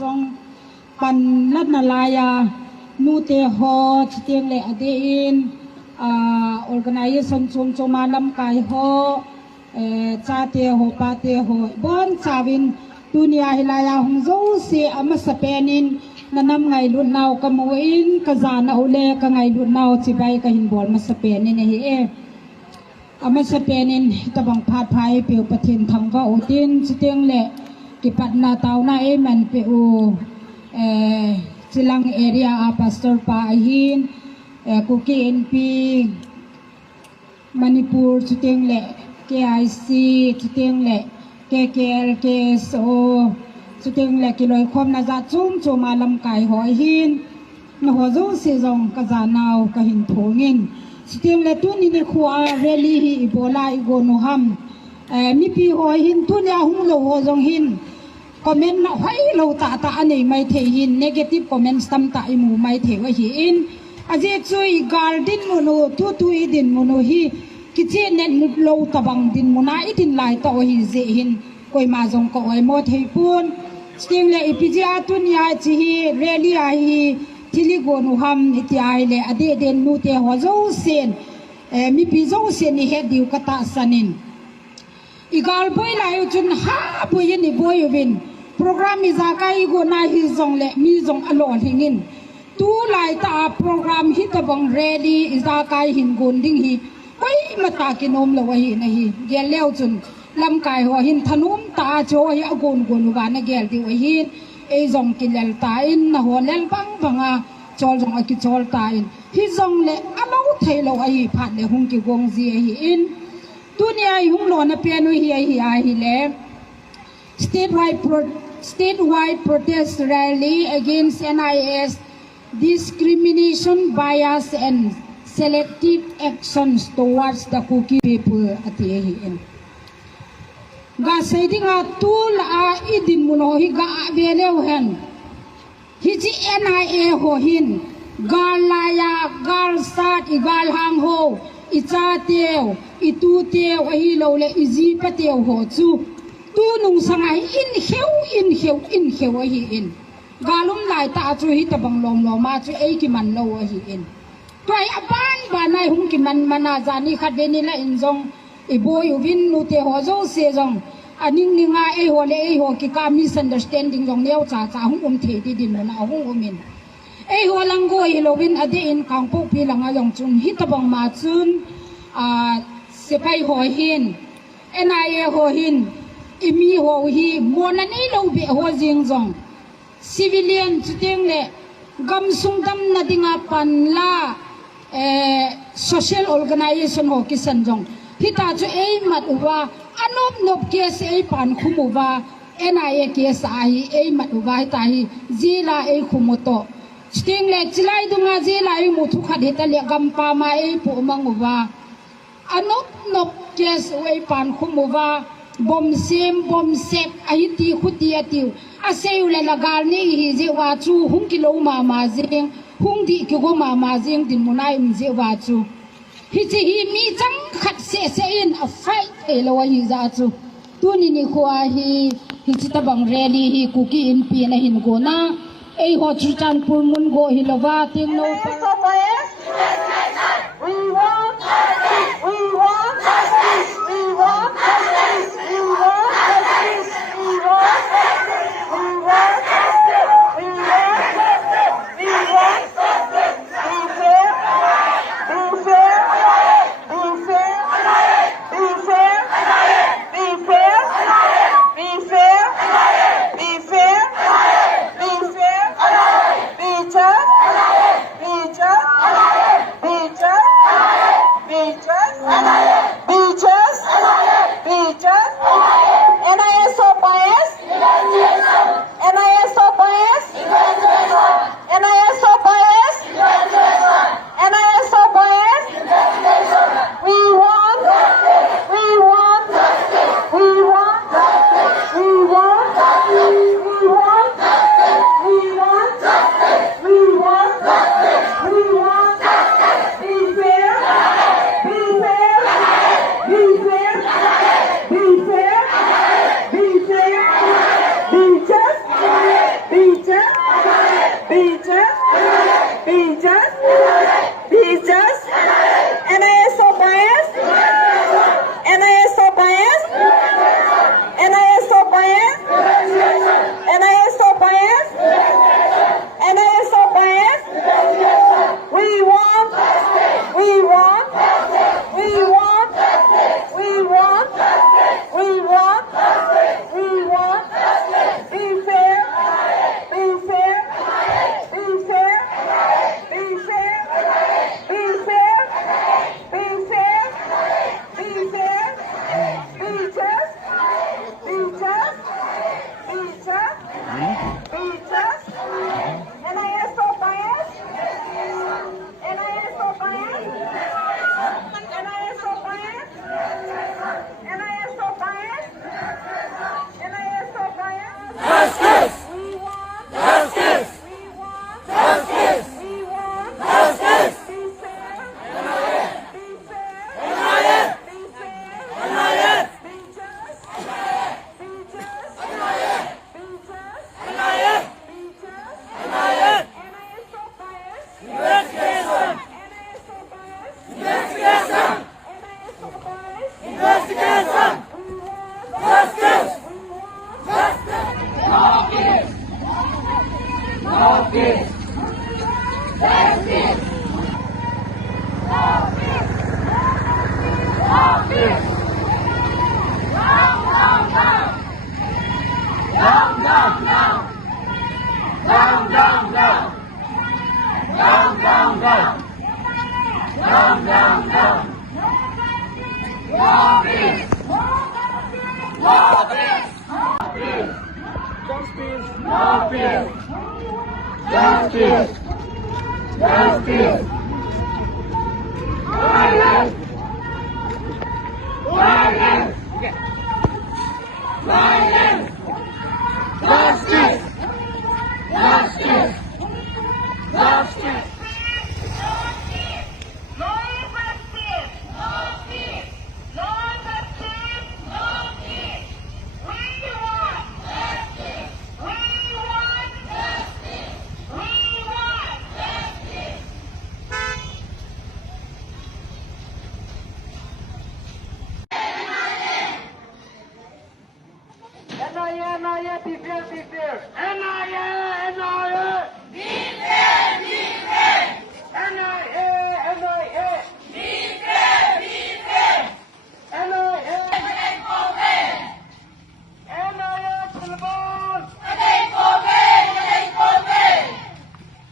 จงปันนัดนาลายานูเตฮอชิเตียงเลอเดอินorganization ชมมาลำกายฮอชาเตฮอปาเตฮอบอนชาวินดุนยาฮิลายาหงโซเสียอมัสเปนินนั่นนำไงลุนนาวกมวินกจานเอาเลกไงลุนนาวจิบายกหินบอลมัสเปนินเฮอมัสเปนินตะบังพาดไพ่เปียวประเทศทางว่าอุดินชิเตียงเลกิปัตนาตาวนามันเปียวsilang area pastor pa ahin kuki NP Manipur chuting le KIC chuting le KKL KSO chuting le kiloi khom na za chum chuma lam kai hoi hin na ho zo se jong ka za naw ka hin thongin chuting le tu ni khwa rally hi ibola igono ham mi pi hoi hin tu nya hung lo ho jong hin comment na hai lo ta ani mai the hin negative comments tam ta imu mai the wa hi in aje chui garden mono tu idin mono hi kiche nen lo tabang din mona idin lai to hi je hin koi ma jong ko oi mo thei pun sting le ipija tunya chi hi rally a hi thili go nu ham iti ai le ade den nu te ho zo sen mi pi zo sen ni he diu kata sanin igal boy la yu chun ha boy ni boy win program izakai go na hi zong le mi zong alon hingin tu lai ta program hi ta bang ready izakai hin gun ding hi oi mata kinom lo hi na hi gel leo chun lam kai ho hin thanum ta cho hi agon gon wa na gel ti wa hi e zong kilal ta in na ho lel bang banga chol zong a ki chol ta in hi zong le alo thei lo hi phat le hung ki gong ji hi in dunia hung lo na pe nu hi hi le statewide protest rally against NIS discrimination bias and selective actions towards the Kuki people atihin ga saidinga tul a idin muno hi ga beleu hen hiji NIA ho hin galaya gal sat igal hang ho icha teu itu teu hi lo le izi pateu ho chu tu nung sangai in heu hi in galum lai ta chu hi tabang lom lo ma chu ei ki man lo hi in toi aban ba nai hum ki man mana jani khat be ni la in jong e boy win nu te ho zo se jong aning ninga e ho le e ho ki ka misunderstanding jong neu cha hum the ti din na hum umin e ho lang go hi lo win ade in kang po pi langa jong chun hi tabang ma chun se pai ho hin NIA ho hin imi ho hi mona nei lo be ho jing jong civilian chuteng le gam sung dam na dinga pan la social organization ho kisan jong hita chu ei mat uwa anop nop case ei pan khumuwa NIA case ai ei mat uwa ta hi zila ei khumuto chuteng le chilai dunga zila ei mu thu khat heta le gam pa ma ei pu manguwa anop nop case ei pan khumuwa bom sep ahiti khuti atiu aseu le lagal ni hi je wa chu hung kilo ma jeng hung di ki go ma jeng din munai je wa chu hi chi hi mi chang khat se in a fight e lo hi za chu tu ni khwa hi chi ta bang rally hi kuki in pi na hin go na ei ho chu chan pur mun go hi lo wa ting no we want justice we want justice we want justice we want justice we want justice we want justice we want justice be fair be fair be fair be fair be fair be fair be fair be fair be just be just be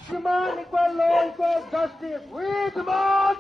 Demand equal law, equal justice. We demand